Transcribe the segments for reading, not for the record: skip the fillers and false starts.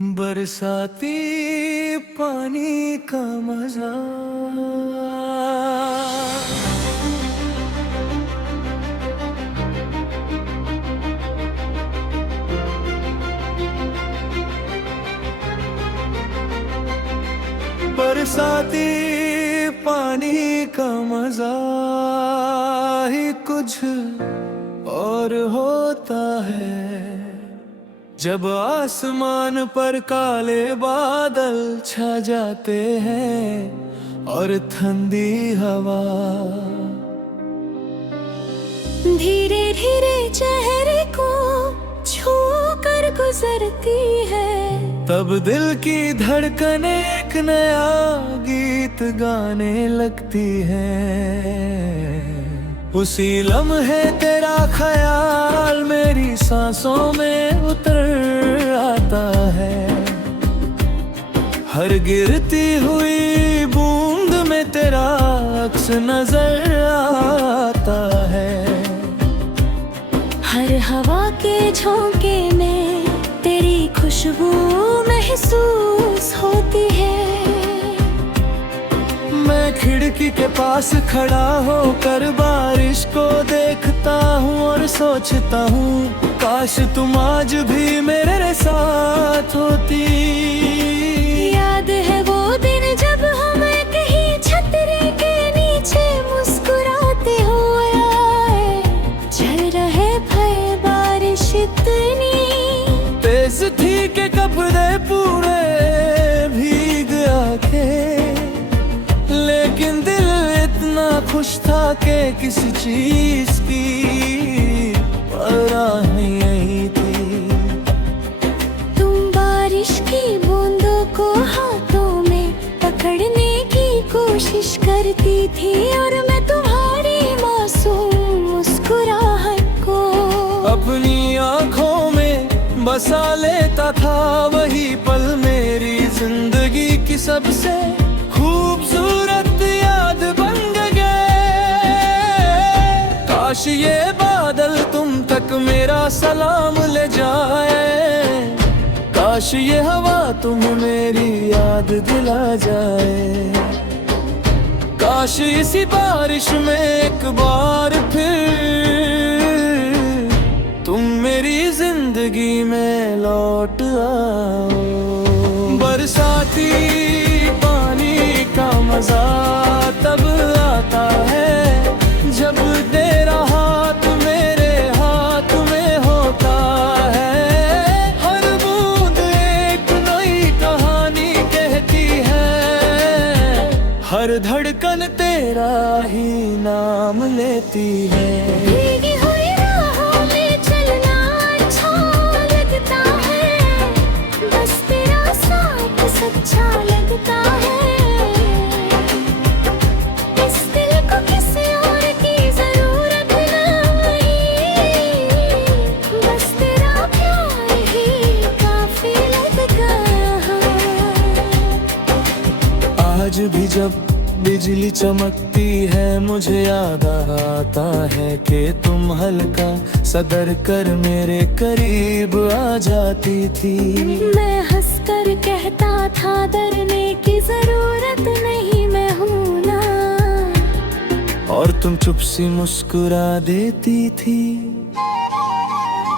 बरसाती पानी का मजा। बरसाती पानी का मजा ही कुछ और होता है। जब आसमान पर काले बादल छा जाते हैं और ठंडी हवा धीरे धीरे चेहरे को छू कर गुजरती है, तब दिल की धड़कने एक नया गीत गाने लगती है। उसी लम्हे तेरा ख्याल मेरी सांसों में उतर आता है। हर गिरती हुई बूंद में तेरा अक्स नजर आता है। हर हवा के झोंके में तेरी खुशबू महसूस होती है। मैं खिड़की के पास खड़ा होकर बारिश को देखता हूँ और सोचता हूँ, काश तुम आज भी मेरे साथ होती। याद है वो दिन जब हम कहीं छतरी के नीचे मुस्कुराते हुए आए। चल रहे थे बारिश इतनी तेज थी कि कपड़े पूरे भीग आके, लेकिन दिल इतना खुश था कि किसी चीज की परवाह नहीं थी। तुम बारिश की बूंदों को हाथों में पकड़ने की कोशिश करती थी और मैं तुम्हारी मासूम मुस्कुराहट को अपनी आँखों में बसा लेता था। वही पल मेरी जिंदगी की सबसे खूबसूरत याद बन गए। काश ये बादल तुम तक मेरा सलाम ले जाए। काश ये हवा तुम मेरी याद दिला जाए। काश इसी बारिश में एक बार फिर तुम मेरी जिंदगी में लौट आओ। बरसाती पानी का मजा तब आता है जब तेरा हाथ मेरे हाथ में होता है। हर बूंद एक नई कहानी कहती है, हर धड़कन तेरा ही नाम लेती है। भीगी हुई राहों में चलना अच्छा लगता है, बस तेरा साथ सच्चा लगता है। इस दिल को किसी और की जरूरत नहीं, बस तेरा प्यार ही काफी लगता है। आज भी जब बिजली चमकती है मुझे याद आता है कि तुम हल्का सदर कर मेरे करीब आ जाती थी। मैं हंसकर कहता था डरने की जरूरत नहीं, मैं हूं ना। और तुम चुप सी मुस्कुरा देती थी।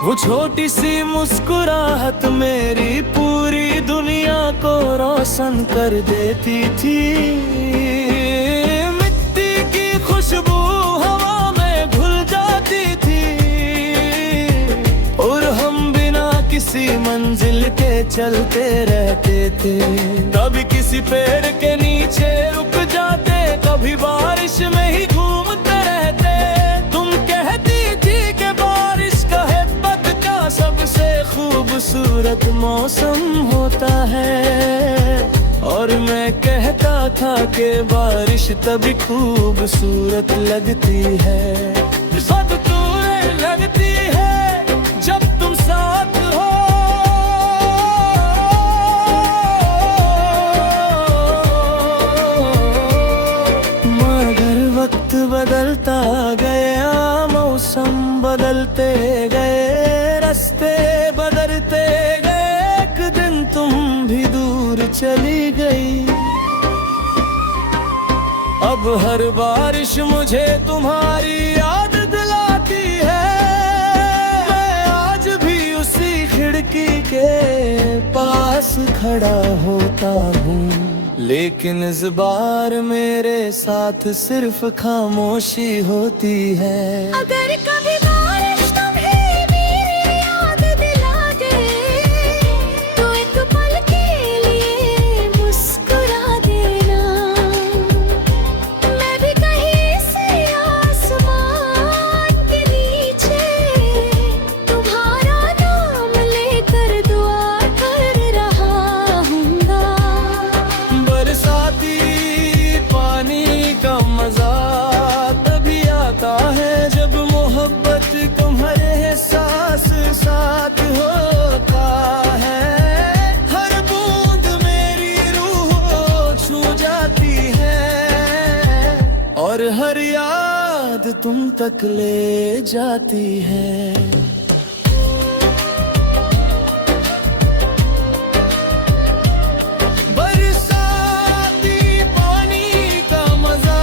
वो छोटी सी मुस्कुराहट मेरी पूरी दुनिया को रोशन कर देती थी। मिट्टी की खुशबू हवा में घुल जाती थी और हम बिना किसी मंजिल के चलते रहते थे। कभी किसी पेड़ के नीचे रुक जाते, कभी बारिश में ही घूमते रहते। तुम कहती थी कि बारिश का है सबसे खूबसूरत मौसम होता है, और मैं कहता था कि बारिश तभी खूबसूरत लगती है। सब तुम्हें लगती है जब तुम साथ हो। मगर वक्त बदलता गया, मौसम बदलते गए, रास्ते बदलते गए, एक दिन तुम तुम भी दूर चली गई। अब हर बारिश मुझे तुम्हारी याद दिलाती है। मैं आज भी उसी खिड़की के पास खड़ा होता हूँ, लेकिन इस बार मेरे साथ सिर्फ खामोशी होती है। अगर कभी बारिश तुम्हें मेरी याद दिला दे, तो एक पल के लिए मुस्कुरा देना। मैं भी कहीं से आसमान के नीचे तुम्हारा नाम लेकर दुआ कर रहा हूँगा। बरसाती पानी का मजा तभी आता है जब मोहब्बत तुम्हारे सांस साथ होता है। हर बूंद मेरी रूह छू जाती है और हर याद तुम तक ले जाती है। बरसाती पानी का मजा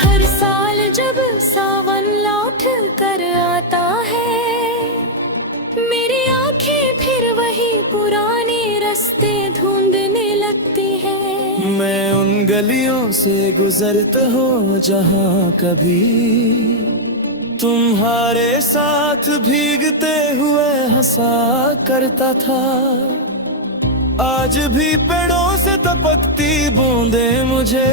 हर साल जब सावन लौट कर आता है, मेरी आंखें फिर वही पुराने रास्ते ढूंढने लगती हैं। मैं उन गलियों से गुजरता हूँ जहाँ कभी तुम्हारे साथ भीगते हुए हंसा करता था। आज भी पेड़ों से टपकती बूंदे मुझे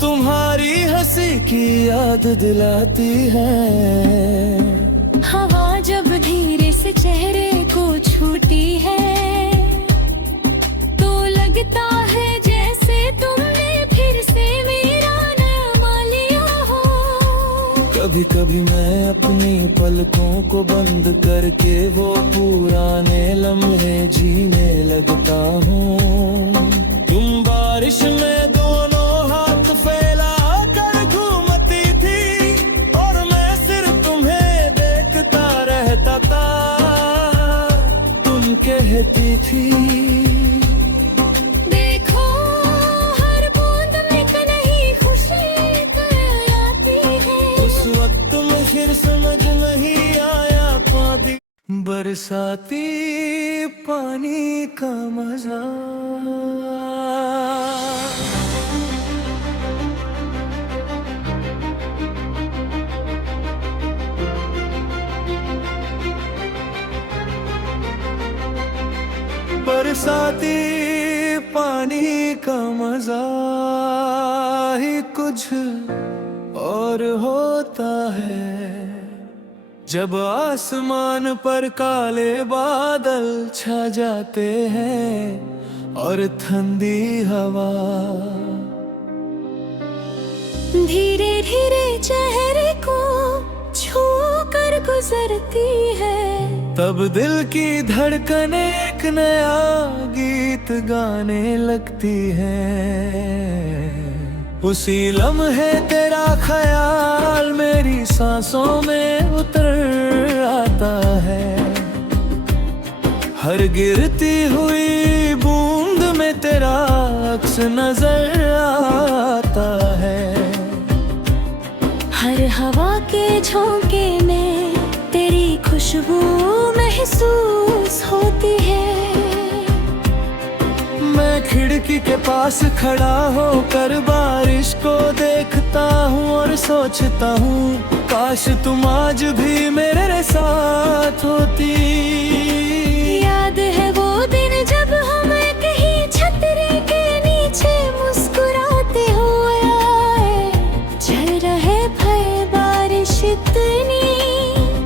तुम्हारी हंसी की याद दिलाती है। हवा जब धीरे से चेहरे को छूती है, तो लगता है जैसे तुमने फिर से मेरा नाम लिया हो। कभी कभी मैं अपनी पलकों को बंद करके वो पुराने लम्हे जीने लगता हूँ। तुम बारिश में दोनों हाथ फैला कर घूमती थी और मैं सिर्फ तुम्हें देखता रहता था। तुम कहती थी देखो हर बूंद में नहीं खुशी आती है। उस वक्त में फिर समझ नहीं आया पाती बरसाती पानी का मजा। बरसाती पानी का मजा ही कुछ और होता है। जब आसमान पर काले बादल छा जाते हैं और ठंडी हवा धीरे धीरे चेहरे को छू कर गुजरती है, तब दिल की धड़कने एक नया गीत गाने लगती है। उसी लम्हे तेरा ख्याल मेरी सांसों में उतर आता है। हर गिरती हुई बूंद में तेरा अक्स नजर आता है। हर हवा के झोंके में तेरी खुशबू महसूस होती है। मैं खिड़की के पास खड़ा होकर बारिश को देखता हूँ और सोचता हूँ काश तुम आज भी मेरे साथ होती। याद है वो दिन जब हम कहीं छतरी के नीचे मुस्कुराते हुए आए। चल रहे थे बारिश इतनी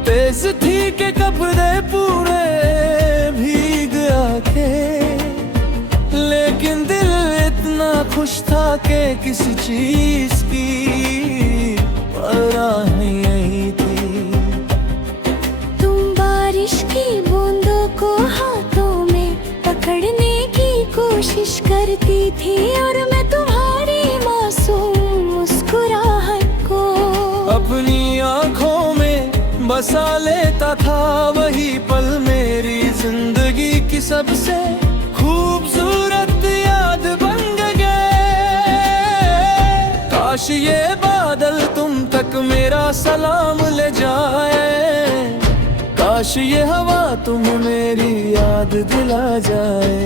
तेज थी कि कपड़े पूरे भीग आके, लेकिन दिल इतना खुश था कि किसी चीज की परवाह नहीं थी। तुम बारिश की बूंदों को हाथों में पकड़ने की कोशिश करती थी, और मैं तुम्हारी मासूम मुस्कुराहट को अपनी आँखों में बसा लेता था। वही पल मेरी जिंदगी की सबसे खूबसूरत याद बन गए। काश ये बादल तुम तक मेरा सलाम ले जाए, काश ये हवा तुम्हें मेरी याद दिला जाए।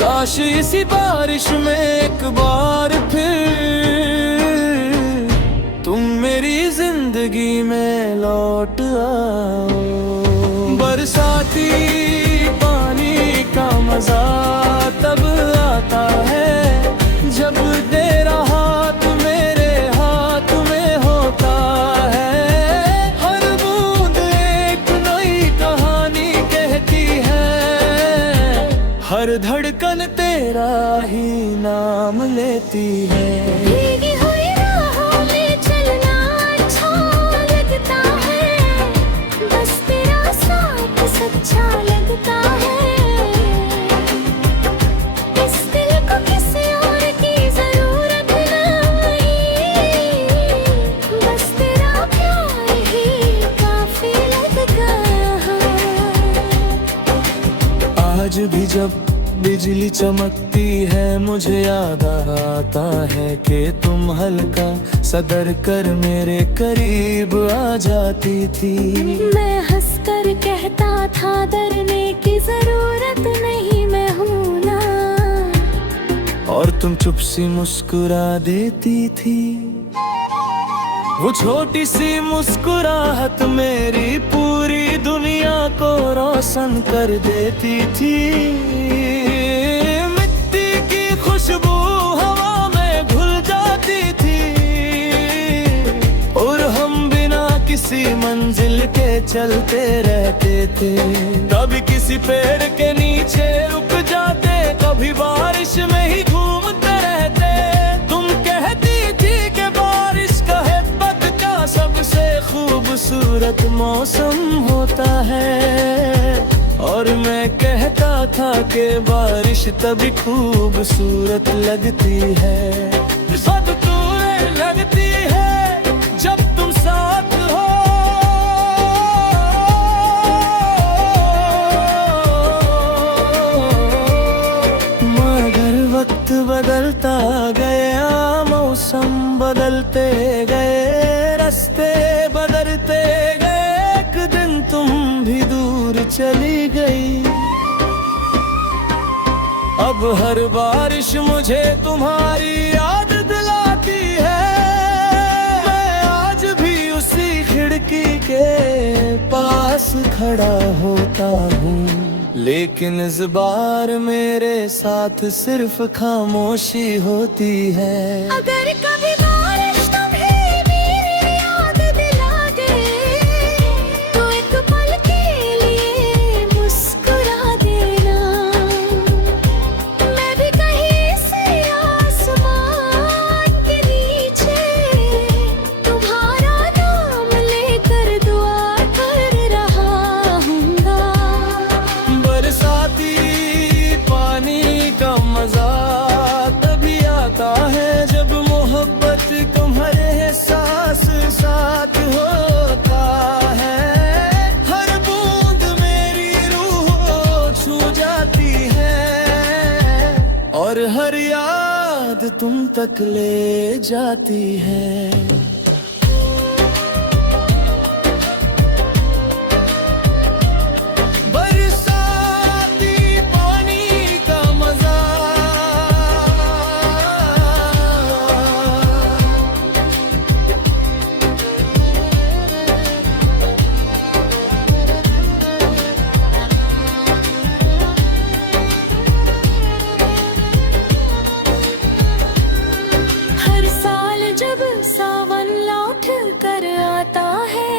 काश इसी बारिश में एक बार फिर तुम मेरी जिंदगी में लौट आओ। बरसाती पानी का मजा तब आता है जब तेरा हाथ मेरे हाथ में होता है। हर बूंद एक नई कहानी कहती है, हर धड़कन तेरा ही नाम लेती है। भीगी हुई राहों में चलना अच्छा लगता है, बस तेरा साथ सच्चा लगता है। इस दिल को किसी और की जरूरत नहीं, बस तेरा प्यार ही काफी लगता है। आज भी जब बिजली चमकती है मुझे याद आता है कि तुम हल्का सदर कर मेरे करीब आ जाती थी। मैं हंसकर कहता था डरने की जरूरत नहीं, मैं हूं ना, और तुम चुप सी मुस्कुरा देती थी। वो छोटी सी मुस्कुराहट मेरी पूरी दुनिया को रोशन कर देती थी। मिट्टी की खुशबू हवा में घुल जाती थी, और हम बिना किसी मंजिल के चलते रहते थे। कभी किसी पेड़ के नीचे रुक जाते, कभी बारिश में ही घूमते रहते। तुम कहती थी कि बारिश का है का सबसे खूबसूरत मौसम होता है, और मैं कहता था कि बारिश तभी खूबसूरत लगती है। सब तुम्हें लगती है जब तुम साथ हो। मगर वक्त बदलता गया, मौसम बदलते गए, रास्ते बदलते गए, एक दिन तुम भी दूर चली गई। अब हर बारिश मुझे तुम्हारी याद दिलाती है। मैं आज भी उसी खिड़की के पास खड़ा होता हूँ, लेकिन इस बार मेरे साथ सिर्फ खामोशी होती है। अगर कभी बारिश तुम्हें मेरी याद दिला दे, तो एक पल के लिए मुस्कुरा देना। मैं भी कहीं से आसमान के नीचे तुम्हारा नाम लेकर दुआ कर रहा हूँगा। बरसाती पानी का मजा तभी आता है जब मोहब्बत तुम्हारे सांस साथ होता है। हर बूंद मेरी रूह छू जाती है, और हर याद तुम तक ले जाती है। बरसाती पानी का मजा, हर साल जब सावन लौट कर आता है,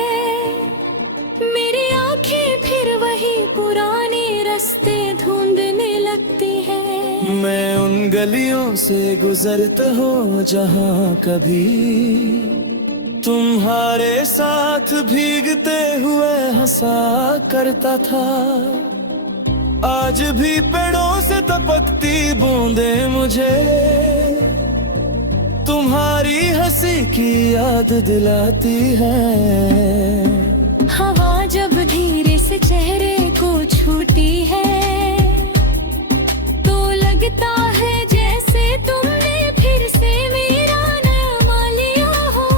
मेरी आंखें फिर वही पुराने रास्ते ढूंढने लगती हैं। मैं उन गलियों से गुजरता हूँ जहाँ कभी तुम्हारे साथ भीगते हुए हंसा करता था, आज भी पेड़ों से टपकती बूंदे मुझे तुम्हारी हंसी की याद दिलाती है। हवा जब धीरे से चेहरे को छूती है तो लगता है जैसे तुमने फिर से मेरा नाम लिया हो।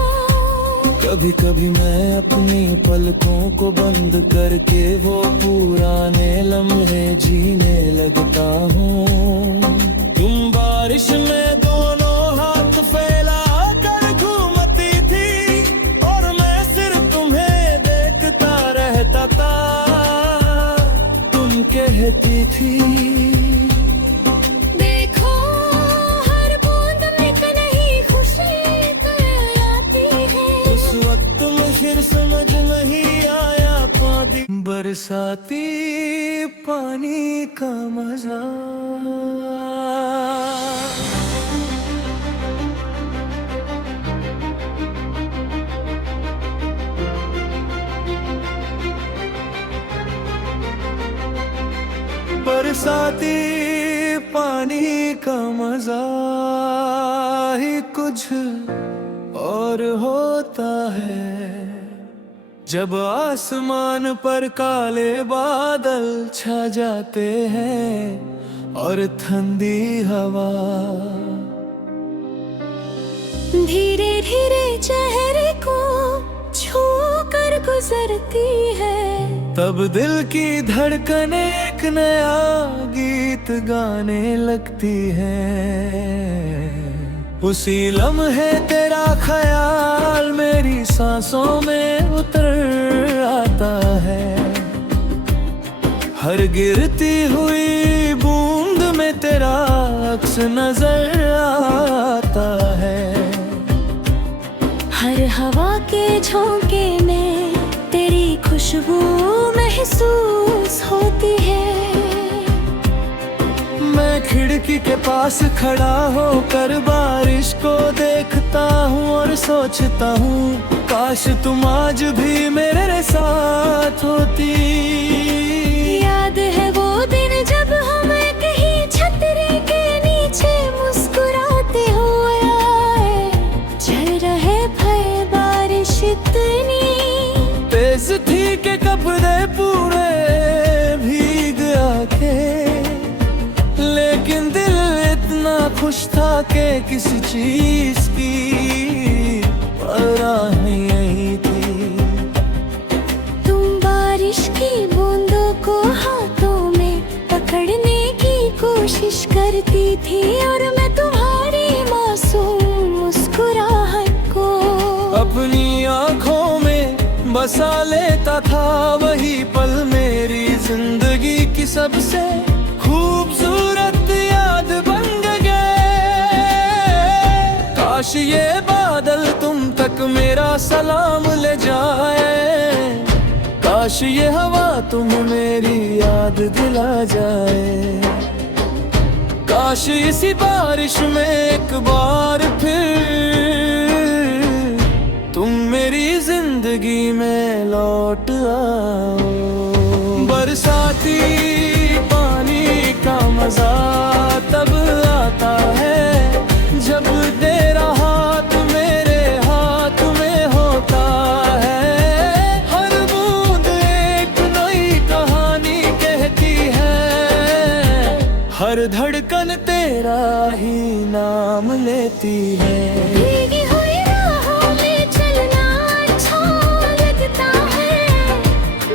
कभी कभी मैं अपनी पलकों को बंद करके वो पुराने लम्हे जीने लगता हूँ। तुम बारिश में दोनों हाथ फैला कर घूमती थी और मैं सिर्फ तुम्हें देखता रहता था। तुम कहती थी देखो हर बूंद में नहीं खुशी आती है। उस वक्त में फिर समझ नहीं आया पानी बरसाती पानी का मजा। बरसाती पानी का मजा ही कुछ और होता है, जब आसमान पर काले बादल छा जाते हैं और ठंडी हवा धीरे धीरे चेहरे को छू कर गुजरती है। तब दिल की धड़कने एक नया गीत गाने लगती है। उसी लम्हे तेरा ख्याल मेरी सांसों में उतर आता है। हर गिरती हुई बूंद में तेरा अक्स नजर आता है। हर हवा के झोंके में तेरी खुशबू महसूस होती है। मैं खिड़की के पास खड़ा होकर बारिश को देखता हूँ और सोचता हूँ काश तुम आज भी मेरे साथ होती। याद है वो दिन जब हम कहीं छतरी के नीचे मुस्कुराते हुए आए। चल रहे थे बारिश इतनी तेज थी कि कपड़े पूरे भीग आके, लेकिन दिल इतना खुश था कि किसी चीज की परवाह नहीं थी। तुम बारिश की बूंदों को हाथों में पकड़ने की कोशिश करती थी और मैं तुम्हारी मासूम मुस्कुराहट को अपनी आँखों में बसा लेता था। वही पल मेरी जिंदगी की सबसे खूबसूरत याद बन गए। काश ये बादल तुम तक मेरा सलाम ले जाए, काश ये हवा तुम्हें मेरी याद दिला जाए। काश इसी बारिश में एक बार फिर तुम मेरी जिंदगी में लौट आओ। बरसाती पानी का मजा तब आता है जब तेरा हाथ मेरे हाथ में होता है। हर बूंद एक नई कहानी कहती है, हर धड़कन तेरा ही नाम लेती है। भीगी हुई राहों में चलना अच्छा लगता है,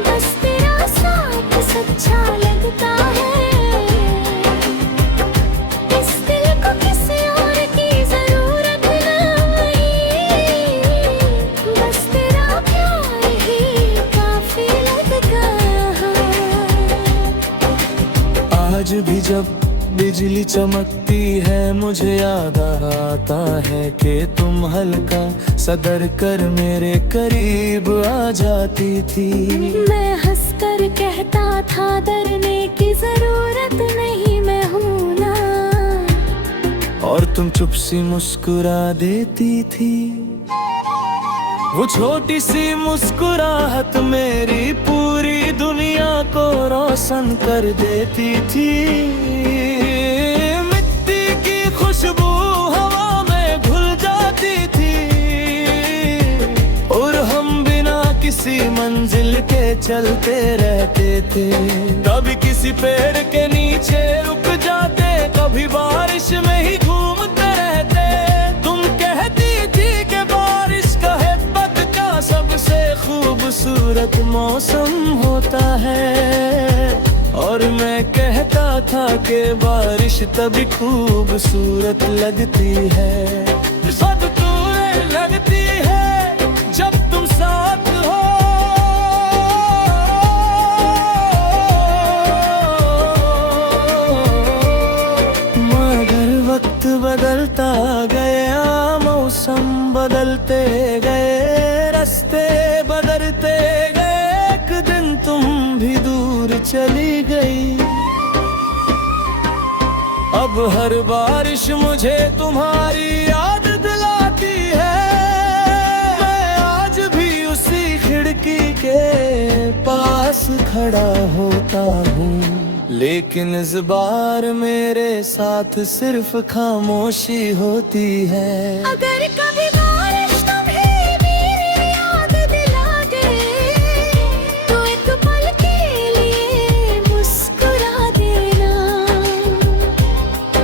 बस तेरा साथ सच्चा लगता है। इस दिल को किसी और की जरूरत नहीं, बस तेरा प्यार ही काफी लगता है। आज भी जब बिजली चमकती है मुझे याद आता है कि तुम हल्का सदर कर मेरे करीब आ जाती थी। मैं हंसकर कहता था डरने की जरूरत नहीं, मैं हूं ना। और तुम चुप सी मुस्कुरा देती थी। वो छोटी सी मुस्कुराहट मेरी पूरी दुनिया को रोशन कर देती थी। मिट्टी की खुशबू हवा में घुल जाती थी और हम बिना किसी मंजिल के चलते रहते थे। कभी किसी पेड़ के नीचे रुक जाते, कभी बारिश में ही घूमते रहते। तुम कहती थी कि बारिश का है पक्का सबसे खूबसूरत मौसम होता है, और मैं कहता था कि बारिश तभी खूबसूरत लगती है। सब तुम्हें लगती है जब तुम साथ हो। मगर वक्त बदलता गया, मौसम बदलते गए, रास्ते बदलते गए, एक दिन तुम भी दूर चली गई। अब हर बारिश मुझे तुम्हारी याद दिलाती है। मैं आज भी उसी खिड़की के पास खड़ा होता हूँ, लेकिन इस बार मेरे साथ सिर्फ खामोशी होती है। अगर कभी बारिश तुम्हें मेरी याद दिला दे, तो एक पल के लिए मुस्कुरा देना।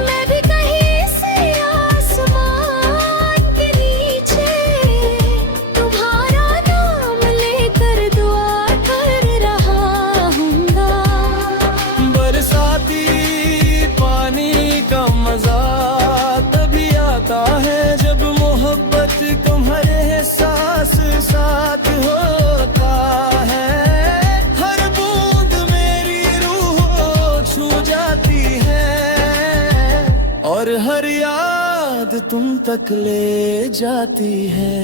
मैं भी कहीं से आसमान के नीचे तुम्हारा नाम लेकर दुआ कर रहा हूँगा। बरसाती पानी का मजा तभी आता है जब मोहब्बत तुम्हारे एहसास साथ होता है। हर बूंद मेरी रूह को छू जाती है और हर याद तुम तक ले जाती है।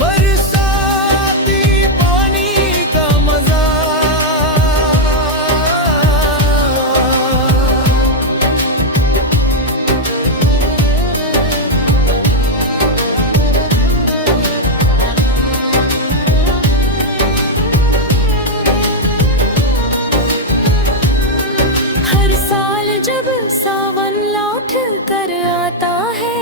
बरसाती पानी का मजा हर साल जब सावन लौट कर आता है,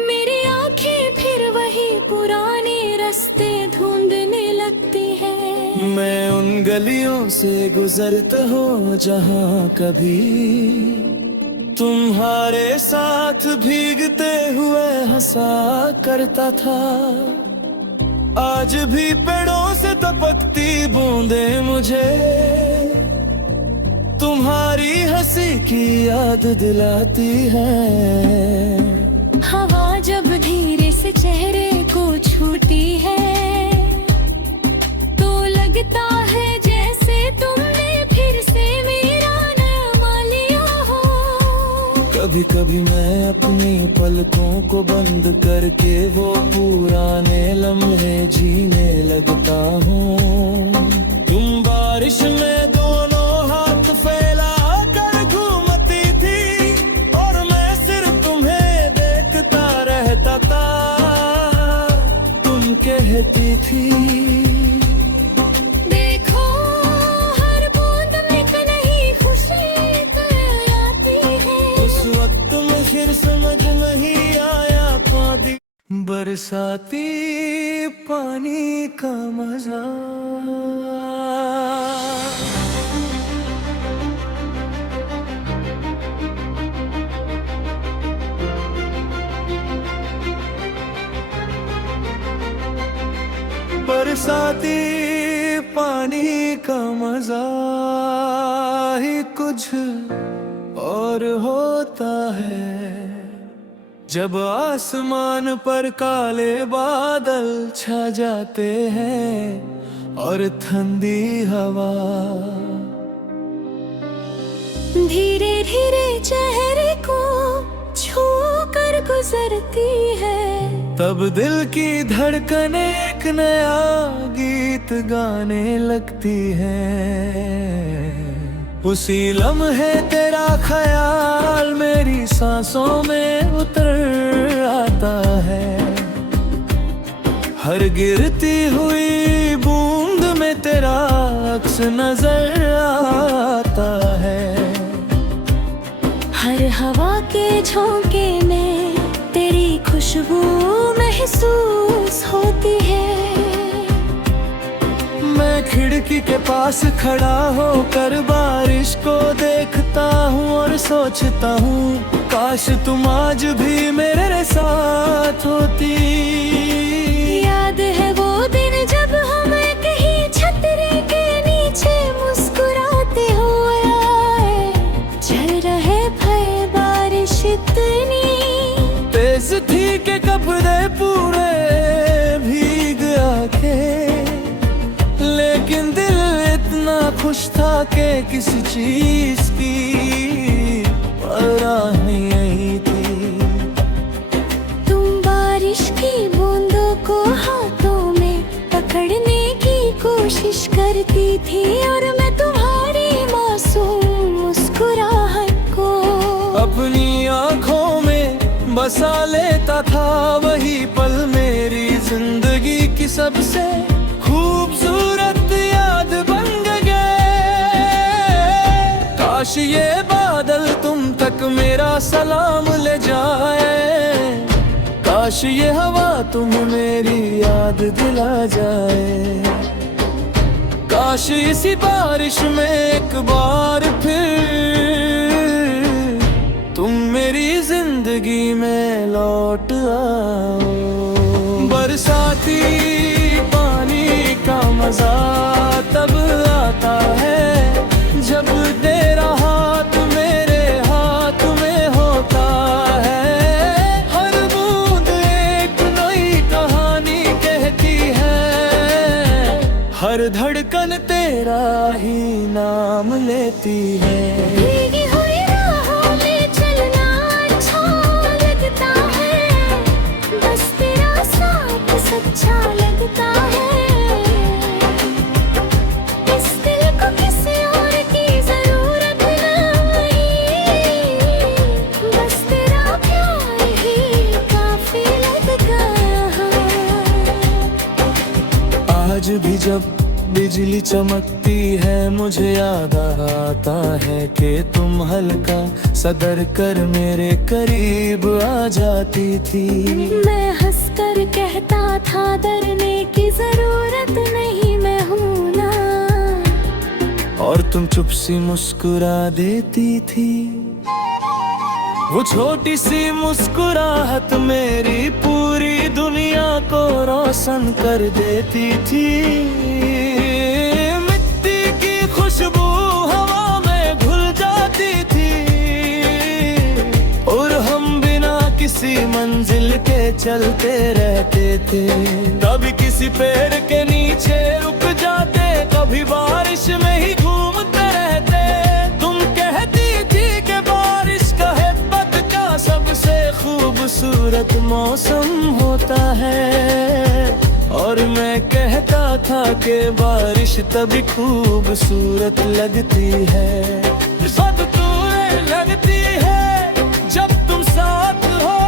मेरी आंखें फिर वही पुराने रास्ते ढूंढने लगती हैं। मैं उन गलियों से गुजरता हूँ जहाँ कभी तुम्हारे साथ भीगते हुए हंसा करता था। आज भी पेड़ों से टपकती बूंदे मुझे तुम्हारी हंसी की याद दिलाती है। हवा जब धीरे से चेहरे को छूती है, तो लगता है जैसे तुमने फिर से मेरा नाम लिया हो। कभी कभी मैं अपनी पलकों को बंद करके वो पुराने लम्हे जीने लगता हूँ। तुम बारिश में दोनों हाथ फैला कर घूमती थी और मैं सिर्फ तुम्हें देखता रहता था। तुम कहती थी देखो हर बूंद में नहीं खुशी तो आती है। उस वक्त में फिर समझ नहीं आया कौन बरसाती पानी का मजा। बरसाती पानी का मजा ही कुछ और होता है, जब आसमान पर काले बादल छा जाते हैं और ठंडी हवा धीरे धीरे चेहरे को छू कर गुजरती है। तब दिल की धड़कने एक नया गीत गाने लगती है। उसी लम्हे तेरा ख्याल मेरी सांसों में उतर आता है। हर गिरती हुई बूंद में तेरा अक्स नजर आता है। हर हवा के झोंके में तेरी खुशबू महसूस होती है। मैं खिड़की के पास खड़ा होकर बारिश को देखता हूँ और सोचता हूँ काश तुम आज भी मेरे साथ होती। याद है वो दिन जब हम कहीं छतरी के नीचे मुस्कुराते हुए आए। चल रहे थे बारिश इतनी तेज थी कि कपड़े पूरे भीग आके, लेकिन दिल इतना खुश था कि किसी चीज की परवाह नहीं थी। तुम बारिश की बूंदों को हाथों में पकड़ने की कोशिश करती थी और मैं तुम्हारी मासूम मुस्कुराहट को अपनी आँखों में बसा लेता था। वही पल मेरी जिंदगी की सबसे खूबसूरत याद बन गए। काश ये बादल तुम तक मेरा सलाम ले जाए। काश ये हवा तुम मेरी याद दिला जाए। काश इसी बारिश में एक बार फिर तुम मेरी जिंदगी में लौट आओ। बरसाती पानी का मजा तब आता है जब तेरा हाथ मेरे हाथ में होता है। हर बूंद एक नई कहानी कहती है, हर धड़कन तेरा ही नाम लेती है। भीगी हुई राहों में चलना अच्छा लगता है, बस तेरा साथ सच्चा लगता है। इस दिल को किसी और की जरूरत नहीं, बस तेरा प्यार ही काफी लगता है। आज भी जब बिजली चमकती है मुझे याद आता है कि तुम हल्का सदर कर मेरे करीब आ जाती थी। मैं हंसकर कहता था डरने की जरूरत नहीं, मैं हूं ना। और तुम चुप सी मुस्कुरा देती थी। वो छोटी सी मुस्कुराहट मेरी पूरी दुनिया को रोशन कर देती थी। मिट्टी की खुशबू हवा में घुल जाती थी और हम बिना किसी मंजिल के चलते रहते थे। कभी किसी पेड़ के नीचे रुक जाते, कभी बारिश में ही घूमते रहते। तुम कहती थी कि बारिश का है सबसे खूबसूरत मौसम होता है, और मैं कहता था कि बारिश तभी खूबसूरत लगती है। सब तुम्हें लगती है जब तुम साथ हो।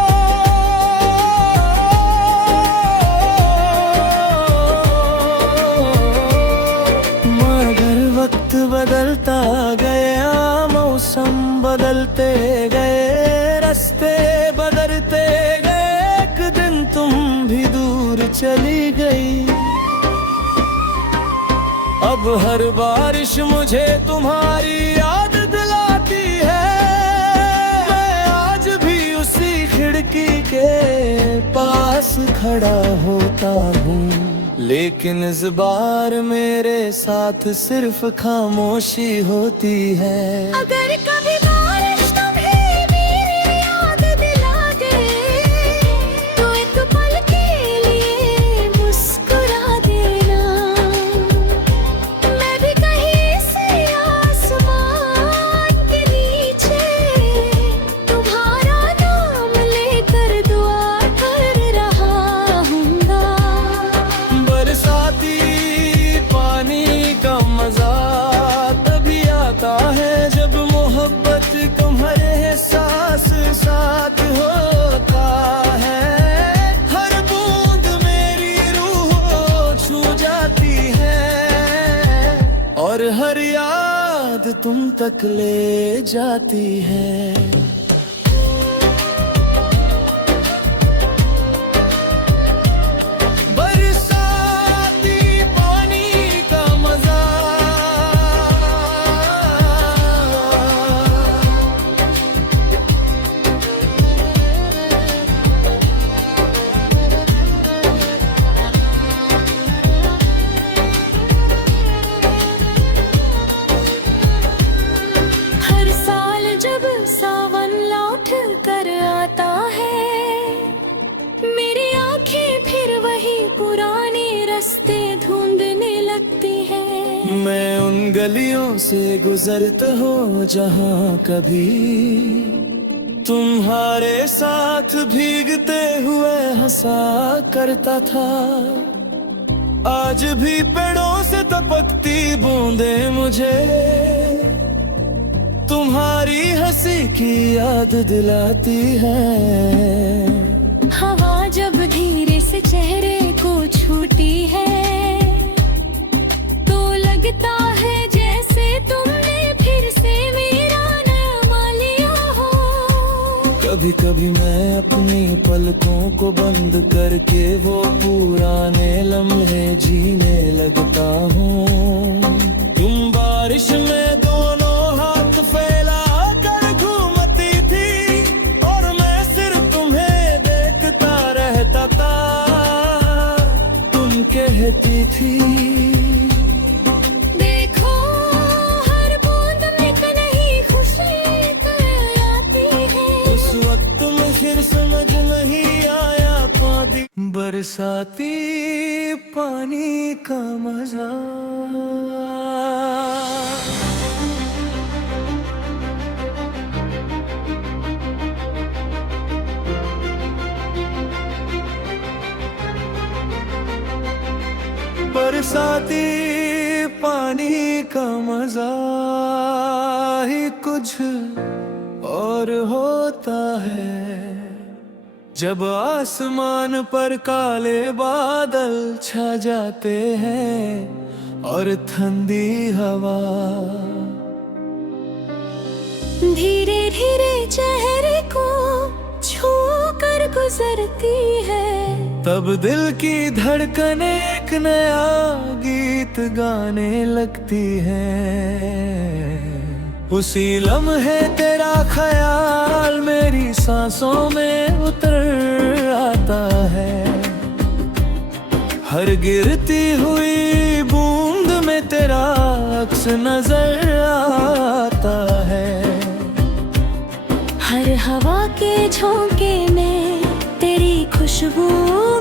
मगर वक्त बदलता गया, मौसम बदलते गए, रास्ते बदलते गए। एक दिन तुम भी दूर चली गई। अब हर बारिश मुझे तुम्हारी याद दिलाती है। मैं आज भी उसी खिड़की के पास खड़ा होता हूँ, लेकिन इस बार मेरे साथ सिर्फ खामोशी होती है। अगर कभी बारिश तुम्हें मेरी याद दिला दे, तो एक पल के लिए मुस्कुरा देना। मैं भी कहीं से आसमान के नीचे तुम्हारा नाम लेकर दुआ कर रहा हूँगा। बरसाती पानी का मजा तभी आता है और हर याद तुम तक ले जाती है। बरसाती पानी का मजा, सावन लौट कर आता है, मेरी आंखें फिर वही पुराने रास्ते ढूंढने लगती हैं। मैं उन गलियों से गुजरता हूँ जहाँ कभी तुम्हारे साथ भीगते हुए हंसा करता था। आज भी पेड़ों से टपकती बूंदे मुझे तुम्हारी हंसी की याद दिलाती है। हवा जब धीरे से चेहरे को छूती है तो लगता है जैसे तुमने फिर से मेरा नाम लिया हो। कभी कभी मैं अपनी पलकों को बंद करके वो पुराने लम्हे जीने लगता हूँ। तुम बारिश में दोनों हाथ फैला कर घूमती थी और मैं सिर्फ तुम्हें देखता रहता था। तुम कहती थी देखो हर बूंद में नहीं खुशी आती है। उस वक्त में फिर समझ नहीं आया पानी बरसाती पानी का मजा। बरसाती पानी का मजा ही कुछ और होता है। जब आसमान पर काले बादल छा जाते हैं और ठंडी हवा धीरे धीरे चेहरे को छू कर गुजरती है, तब दिल की धड़कनें एक नया गीत गाने लगती हैं। उसी लम्हे तेरा ख्याल मेरी सांसों में उतर आता है। हर गिरती हुई बूंद में तेरा अक्स नजर आता है। हर हवा के झोंके में तेरी खुशबू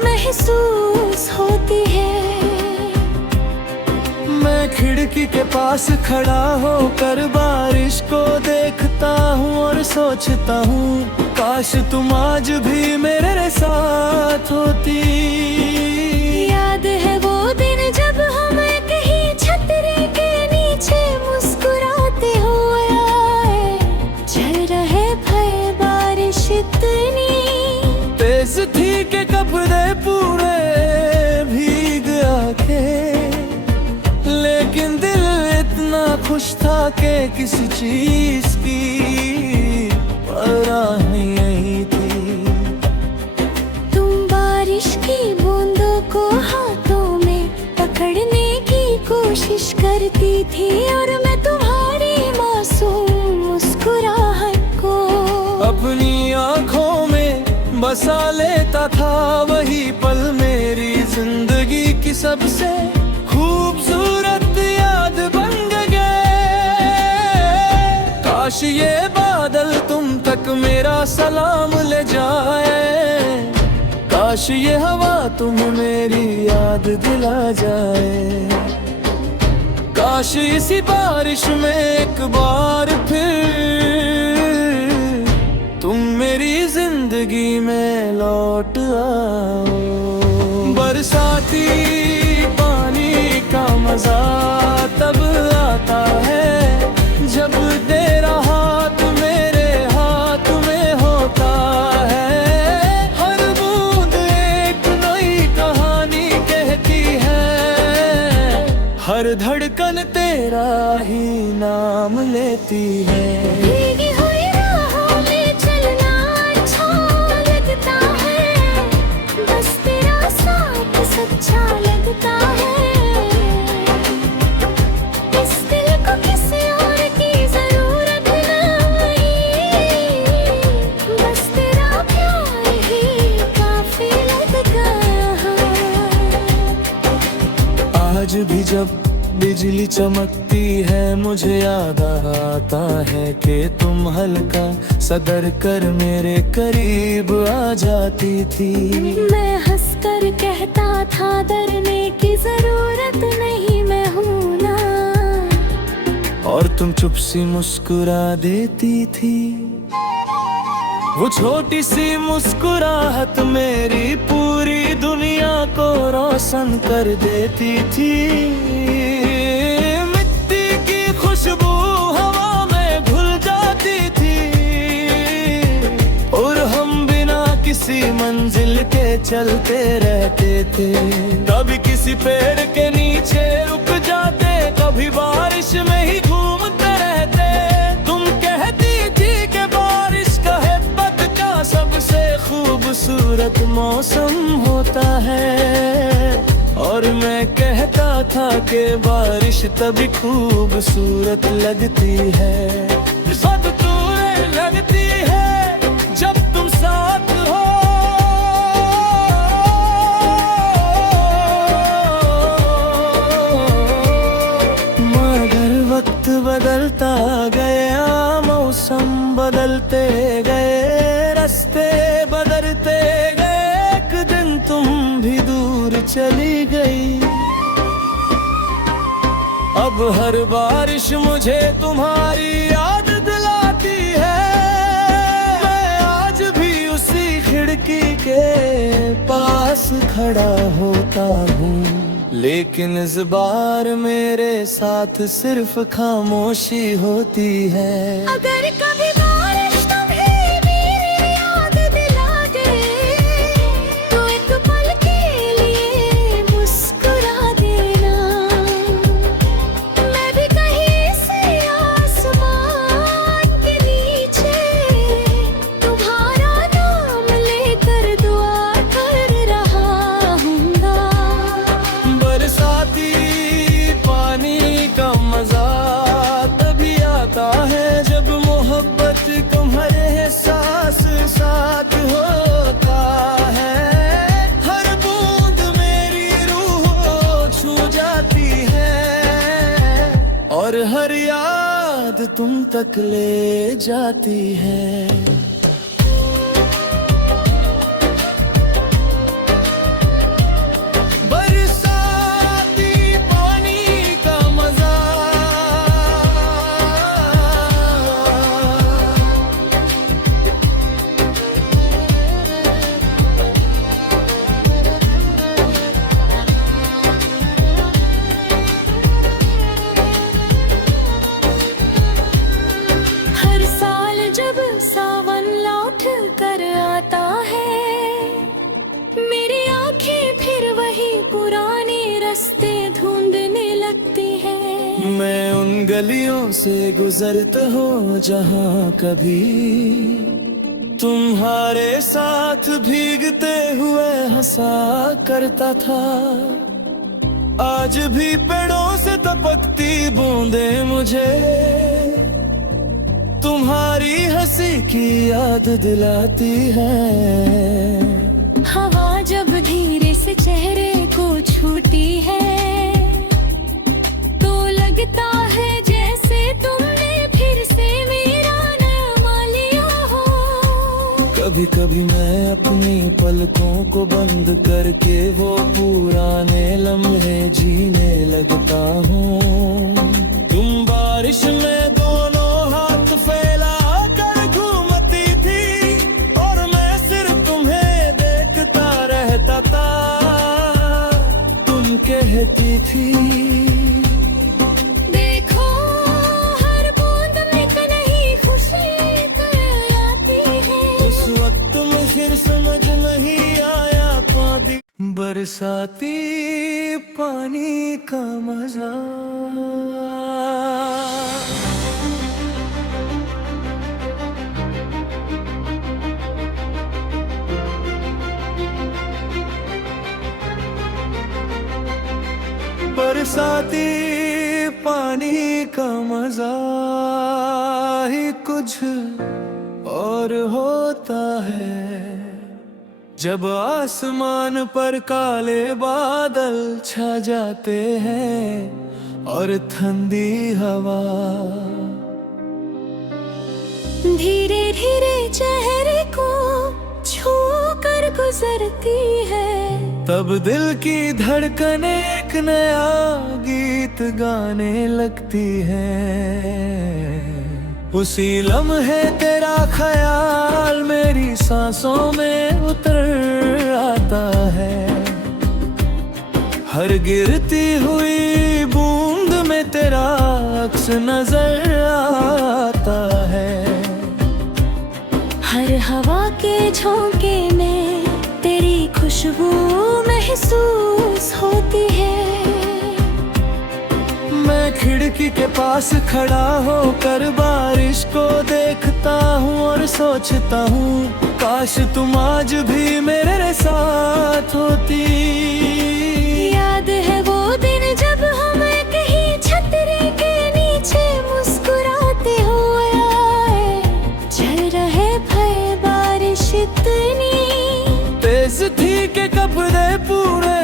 महसूस होती है। मैं खिड़की के पास खड़ा होकर बारिश को देखता हूँ और सोचता हूँ काश तुम आज भी मेरे साथ होती। याद है वो दिन जब हम कहीं छतरी के नीचे मुस्कुराते हुए आए। चल रहे थे बारिश इतनी तेज थी कि कपड़े पूरे भीग आके, लेकिन दिल इतना खुश था कि किसी चीज की परवाह नहीं थी। तुम बारिश की बूंदों को हाथों में पकड़ने की कोशिश करती थी और मैं तुम्हारी मासूम मुस्कुराहट को अपनी आँखों में बसा लेता था। वही पल मेरी जिंदगी की सबसे खूबसूरत याद बन गए। काश ये बादल तुम तक मेरा सलाम ले जाए। काश ये हवा तुम्हें मेरी याद दिला जाए। काश इसी बारिश में एक बार फिर तुम मेरी जिंदगी में लौट आओ। बरसाती पानी का मजा तब आता है जब तेरा हाथ मेरे हाथ में होता है। हर बूंद एक नई कहानी कहती है, हर हर धड़कन तेरा ही नाम लेती है। भीगी हुई राहों में चलना अच्छा लगता है, बस तेरा साथ सच्चा लगता है। इस दिल को किसी और की जरूरत नहीं, बस तेरा प्यार ही काफी लगता है। आज भी जब बिजली चमकती है मुझे याद आता है कि तुम हल्का सदर कर मेरे करीब आ जाती थी। मैं हंसकर कहता था डरने की जरूरत नहीं, मैं हूं ना, और तुम चुप सी मुस्कुरा देती थी। वो छोटी सी मुस्कुराहट मेरी पूरी दुनिया को रोशन कर देती थी। मिट्टी की खुशबू हवा में घुल जाती थी, और हम बिना किसी मंजिल के चलते रहते थे। कभी किसी पेड़ के नीचे रुक जाते, कभी बारिश में ही घूमते रहते। तुम कहती थी कि बारिश का है पग का सबसे खूबसूरत मौसम होता है, और मैं कहता था कि बारिश तभी खूबसूरत लगती है। सब तुम्हें लगती है जब तुम साथ हो, मगर वक्त बदलता गया, मौसम बदलते गए, रास्ते बदलते गए, एक दिन तुम भी दूर चली गई। अब हर बारिश मुझे तुम्हारी याद दिलाती है। मैं आज भी उसी खिड़की के पास खड़ा होता हूँ, लेकिन इस बार मेरे साथ सिर्फ खामोशी होती है। अगर कभी बारिश तुम्हें मेरी याद दिला दे, तो एक पल के लिए मुस्कुरा देना। मैं भी कहीं से आसमान के नीचे तुम्हारा नाम लेकर दुआ कर रहा हूँगा। बरसाती पानी का मजा तभी आता है जब मोहब्बत तुम्हारे एहसास साथ होता है। हर बूंद मेरी रूह को छू जाती है, और हर याद तुम तक ले जाती है। बरसाती पानी का मजा, हर साल जब सावन लौट कर आता है, मेरी आंखें फिर वही पुराने रास्ते ढूंढने लगती हैं। मैं उन गलियों से गुजरता हूँ जहाँ कभी तुम्हारे साथ भीगते हुए हंसा करता था। आज भी पेड़ों से टपकती बूंदे मुझे तुम्हारी हंसी की याद दिलाती है। हवा जब धीरे से चेहरे को छूती है, तो लगता है जैसे तुमने फिर से मेरा नाम लिया हो। कभी कभी मैं अपनी पलकों को बंद करके वो पुराने लम्हे जीने लगता हूँ। तुम बारिश में दोनों हाथ फैला कर घूमती थी, और मैं सिर्फ तुम्हें देखता रहता था। तुम कहती थी देखो हर बूंद में नहीं खुशी आती है। उस वक्त में फिर समझ नहीं आया पाती बरसाती पानी का मजा। बरसाती पानी का मजा ही कुछ और होता है, जब आसमान पर काले बादल छा जाते हैं और ठंडी हवा धीरे धीरे चेहरे को छू कर गुजरती है। तब दिल की धड़कन एक नया गीत गाने लगती है। उसी लम्हे तेरा ख्याल मेरी सांसों में उतर आता है। हर गिरती हुई बूंद में तेरा अक्स नजर आता है। हर हवा के झोंके में तेरी खुशबू महसूस होती है। मैं खिड़की के पास खड़ा होकर बारिश को देखता हूँ और सोचता हूँ, काश तुम आज भी मेरे साथ होती। याद है वो दिन जब हम कहीं छतरी के नीचे मुस्कुराते हुए आए। चल रहे थे बारिश इतनी तेज थी कि कपड़े पूरे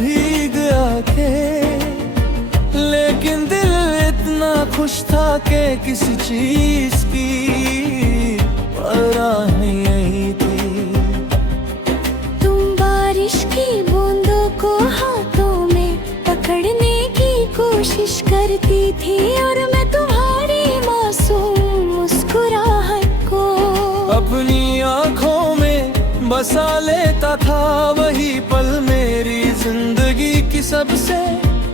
भीग आके, लेकिन दिल इतना खुश था कि किसी चीज की परवाह नहीं थी। तुम बारिश की बूंदों को हाथों में पकड़ने की कोशिश करती थी और मैं तुम्हारी मासूम मुस्कुराहट को अपनी आँखों में बसा लेता था। वही पल मेरी जिंदगी की सबसे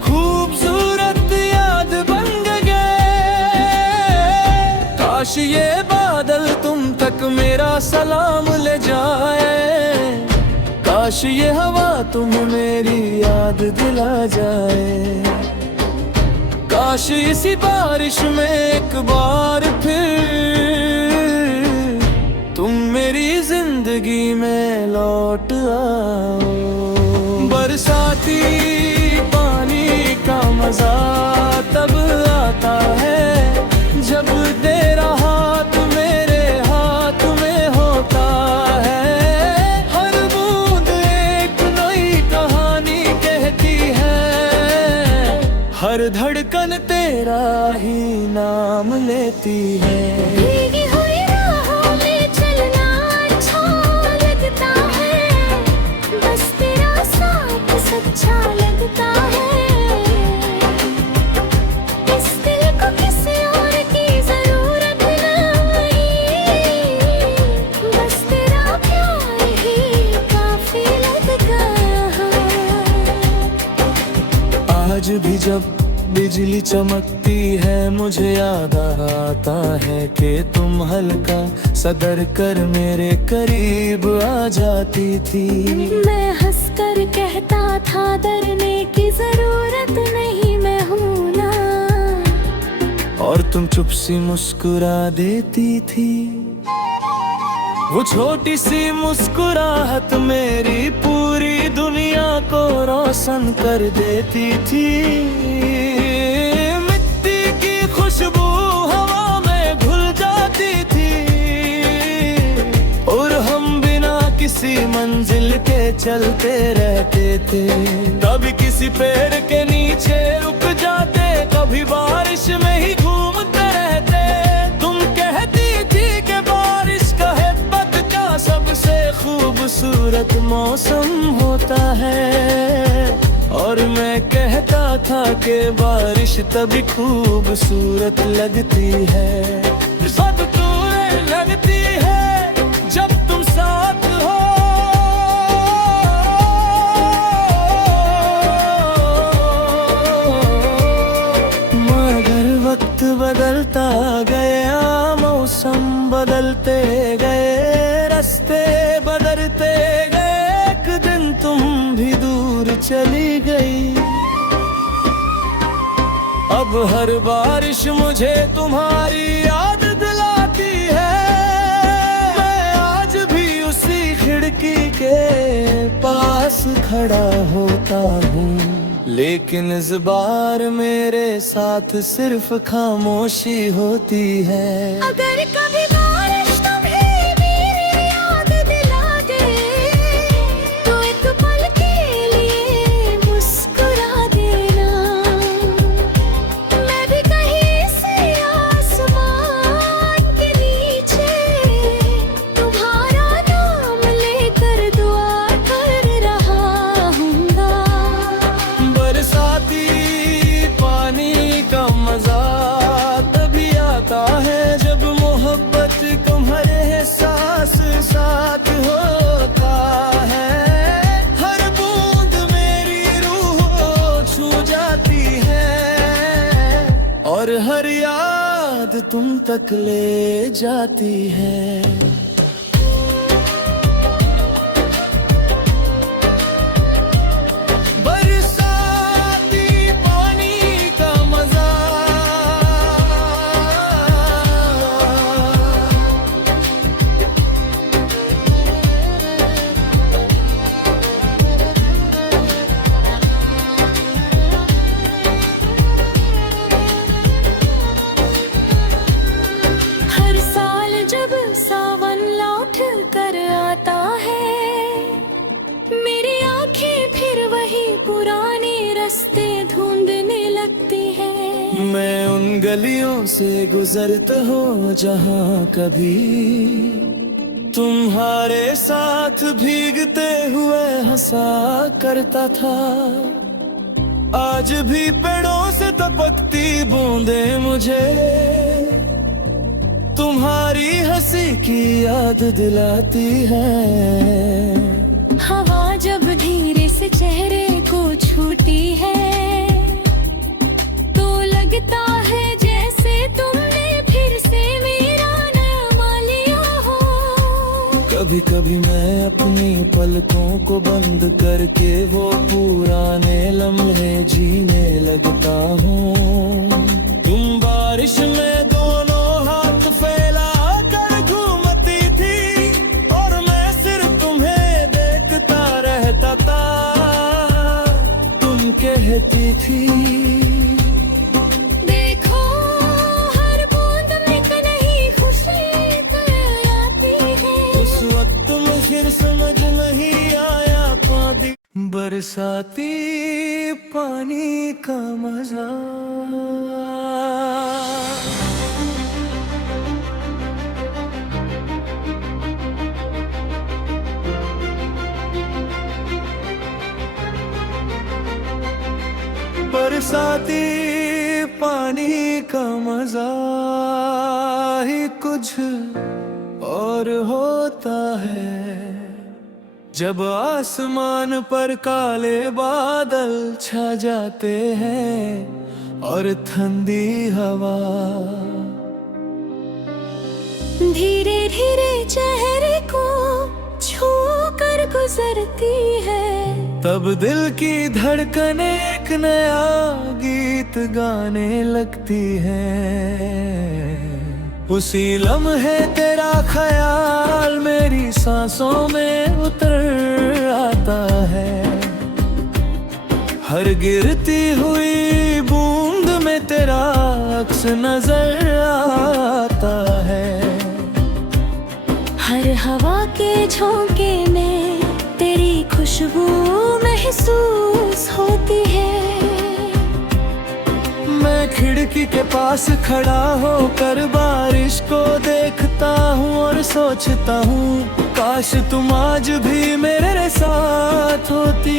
खूबसूरत याद बन गए। काश ये बादल तुम तक मेरा सलाम ले जाए। काश ये हवा तुम्हें मेरी याद दिला जाए। काश इसी बारिश में एक बार फिर तुम मेरी जिंदगी में लौट आओ। बरसाती पानी का मजा तब आता है, जब तेरा हाथ मेरे हाथ में होता है। हर बूंद एक नई कहानी कहती है, हर धड़कन तेरा ही नाम लेती है। भीगी हुई राहों में चलना अच्छा लगता है, बस तेरा साथ सच्चा लगता है। इस दिल को किसी और की जरूरत नहीं, बस तेरा प्यार ही काफी लगता है। आज भी जब बिजली चमकती है मुझे याद आता है कि तुम हल्का सदर कर मेरे करीब आ जाती थी। मैं हंसकर कहता था डरने की जरूरत नहीं, मैं हूं ना। और तुम चुप सी मुस्कुरा देती थी। वो छोटी सी मुस्कुराहट मेरी पूरी दुनिया को रोशन कर देती थी। मिट्टी की खुशबू हवा में घुल जाती थी और हम बिना किसी मंजिल के चलते रहते थे। कभी किसी पेड़ के नीचे रुक जाते, कभी बारिश में ही घूमते रहते। तुम कहती थी कि बारिश का है पद का सबसे खूबसूरत मौसम होता है, और मैं कहता था कि बारिश तभी खूबसूरत लगती है। सब तुम्हें लगती है जब तुम साथ हो। मगर वक्त बदलता गया, मौसम बदलते गए, रास्ते बदलते गए। एक दिन तुम भी दूर चली गई। अब हर बारिश मुझे तुम्हारी याद दिलाती है। मैं आज भी उसी खिड़की के पास खड़ा होता हूँ, लेकिन इस बार मेरे साथ सिर्फ खामोशी होती है। अगर कभी बारिश तुम्हें मेरी याद दिला दे, तो एक पल के लिए मुस्कुरा देना। मैं भी कहीं से आसमान के नीचे तुम्हारा नाम लेकर दुआ कर रहा हूँगा। बरसाती पानी का मजा तभी आता है जब मोहब्बत तुम्हारे एहसास साथ होता है। हर बूंद मेरी रूह छू जाती है और हर याद तुम तक ले जाती है। बरसाती पानी का मजा, हर साल जब सावन लौट कर आता है, मेरी आंखें फिर वही पुराने रास्ते ढूंढने लगती हैं। मैं उन गलियों से गुजरता हूँ जहाँ कभी तुम्हारे साथ भीगते हुए हंसा करता था। आज भी पेड़ों से टपकती बूंदें मुझे तुम्हारी हंसी की याद दिलाती है। हवा जब धीरे से चेहरे को छूती है, तो लगता है जैसे तुमने फिर से मेरा नाम लिया हो। कभी कभी मैं अपनी पलकों को बंद करके वो पुराने लम्हे जीने लगता हूँ। तुम बारिश में दोनों हाथ फैला कर घूमती थी और मैं सिर्फ तुम्हें देखता रहता था। तुम कहती थी, देखो हर बूंद में नहीं खुशी आती है। उस वक्त में फिर समझ नहीं आया पानी बरसाती पानी का मजा। बरसाती पानी का मजा ही कुछ और होता है, जब आसमान पर काले बादल छा जाते हैं और ठंडी हवा धीरे धीरे चेहरे को छू कर गुजरती है। तब दिल की धड़कने एक नया गीत गाने लगती है। उसी लम्हे तेरा ख्याल मेरी सांसों में उतर आता है। हर गिरती हुई बूंद में तेरा अक्स नजर आता है। हर हवा के झोंके में तेरी खुशबू महसूस होती है। मैं खिड़की के पास खड़ा होकर बारिश को देखता हूँ और सोचता हूँ, काश तुम आज भी मेरे साथ होती।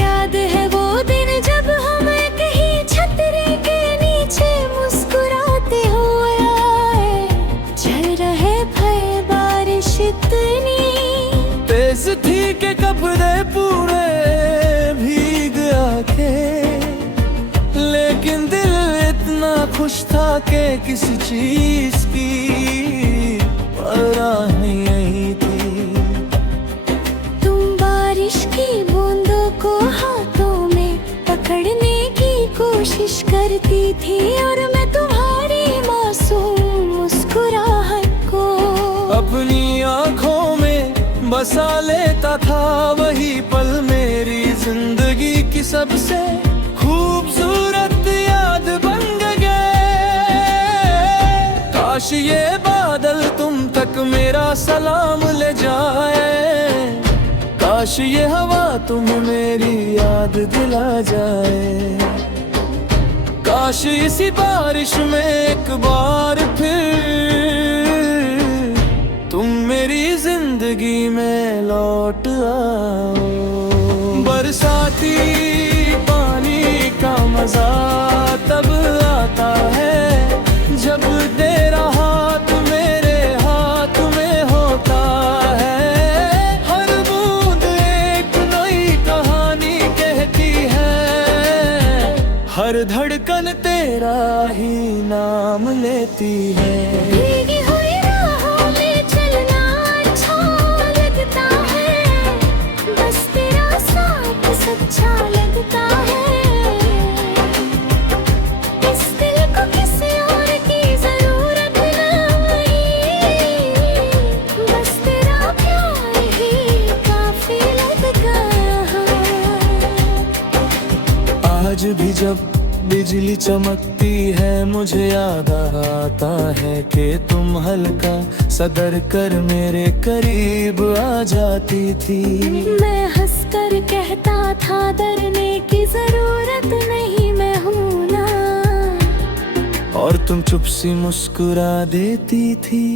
याद है वो दिन जब हम कहीं छतरी के नीचे मुस्कुराते हुए आए। चल रहे थे बारिश इतनी तेज थी कि कपड़े पूरे भीग आके, लेकिन दिल इतना खुश था कि किसी चीज की परवाह नहीं थी। तुम बारिश की बूंदों कोशिश करती थी और मैं तुम्हारी मासूम मुस्कुराहट को अपनी आँखों में बसा लेता था। वही पल मेरी जिंदगी की सबसे खूबसूरत याद बन गए। काश ये बादल तुम तक मेरा सलाम ले जाए, काश ये हवा तुम्हें मेरी याद दिला जाए। काश इसी बारिश में एक बार फिर तुम मेरी जिंदगी में लौट आओ। बरसाती पानी का मजा तब आता है जब तेरा हाथ मेरे हाथ में होता है। हर बूंद एक नई कहानी कहती है, हर धड़कन तेरा ही नाम लेती है। भीगी हुई राहों में चलना अच्छा लगता है, बस तेरा साथ सच्चा लगता है। इस दिल को किसी और की जरूरत नहीं, बस तेरा प्यार ही काफी लगता है। आज भी जब बिजली चमकती है मुझे याद आता है कि तुम हल्का सदर कर मेरे करीब आ जाती थी। मैं हंसकर कहता था डरने की जरूरत नहीं, मैं हूं ना, और तुम चुप सी मुस्कुरा देती थी।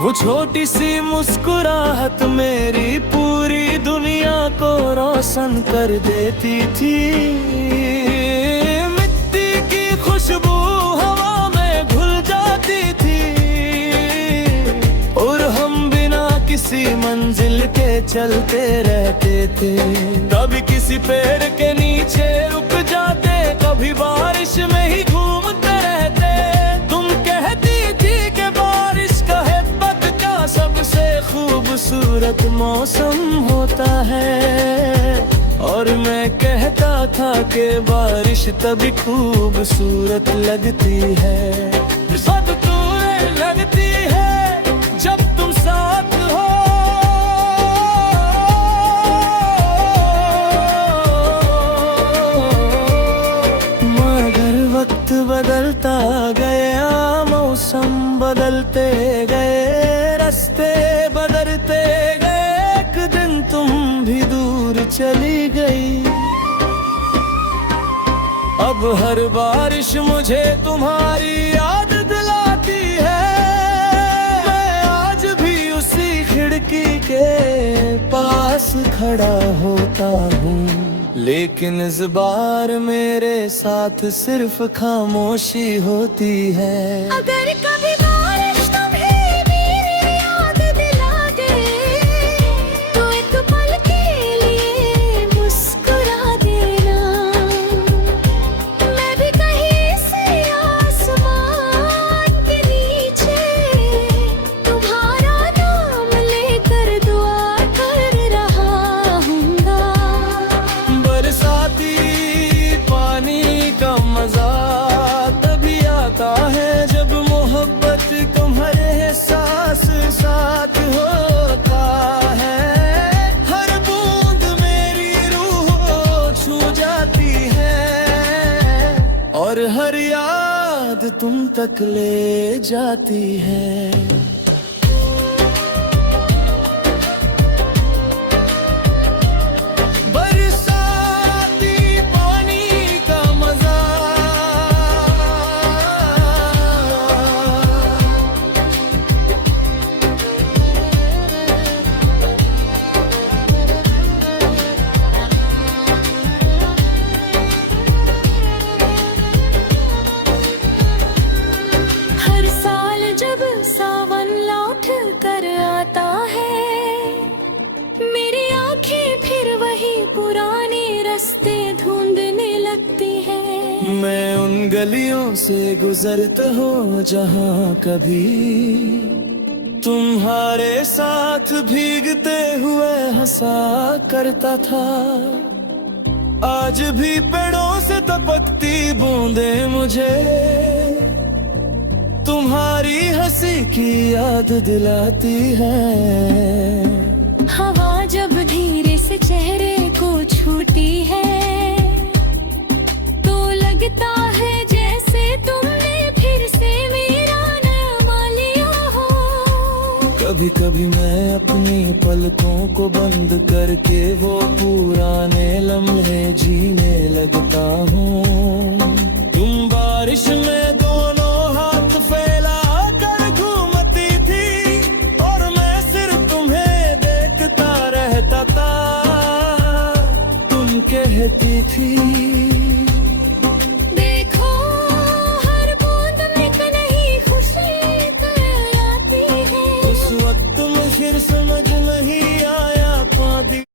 वो छोटी सी मुस्कुराहट मेरी पूरी दुनिया को रोशन कर देती थी। मिट्टी की खुशबू हवा में घुल जाती थी और हम बिना किसी मंजिल के चलते रहते थे। कभी किसी पेड़ के नीचे रुक जाते, कभी बारिश में ही घूमते रहते। तुम कहती थी कि बारिश का है सबसे खूबसूरत मौसम होता है, और मैं कहता था कि बारिश तभी खूबसूरत लगती है। सब तुम्हें लगती है जब तुम साथ हो। मगर वक्त बदलता गया, मौसम बदलते गए, रास्ते बदलते गए, एक दिन तुम भी दूर चली गई। अब हर बारिश मुझे तुम्हारी याद दिलाती है। मैं आज भी उसी खिड़की के पास खड़ा होता हूँ, लेकिन इस बार मेरे साथ सिर्फ खामोशी होती है। अगर कभी बारिश तुम्हें मेरी याद दिला दे, तो एक पल के लिए मुस्कुरा देना। मैं भी कहीं से आसमान के नीचे तुम्हारा नाम लेकर दुआ कर रहा हूँगा। बरसाती पानी का मजा तभी आता है जब मोहब्बत तुम्हारे सांस साथ होता है। हर बूंद मेरी रूह छू जाती है और हर याद तुम तक ले जाती है। मैं उन गलियों से गुजरता हूँ जहाँ कभी तुम्हारे साथ भीगते हुए हंसा करता था। आज भी पेड़ों से तो टपकती बूंदे मुझे तुम्हारी हंसी की याद दिलाती है। हवा जब धीरे से चेहरे को छूती है तो लगता है जैसे तुमने फिर से मेरा नाम लिया हो। कभी कभी मैं अपनी पलकों को बंद करके वो पुराने लम्हे जीने लगता हूँ। तुम बारिश में दोनों हाथ फैला कर घूमती थी और मैं सिर्फ तुम्हें देखता रहता था। तुम कहती थी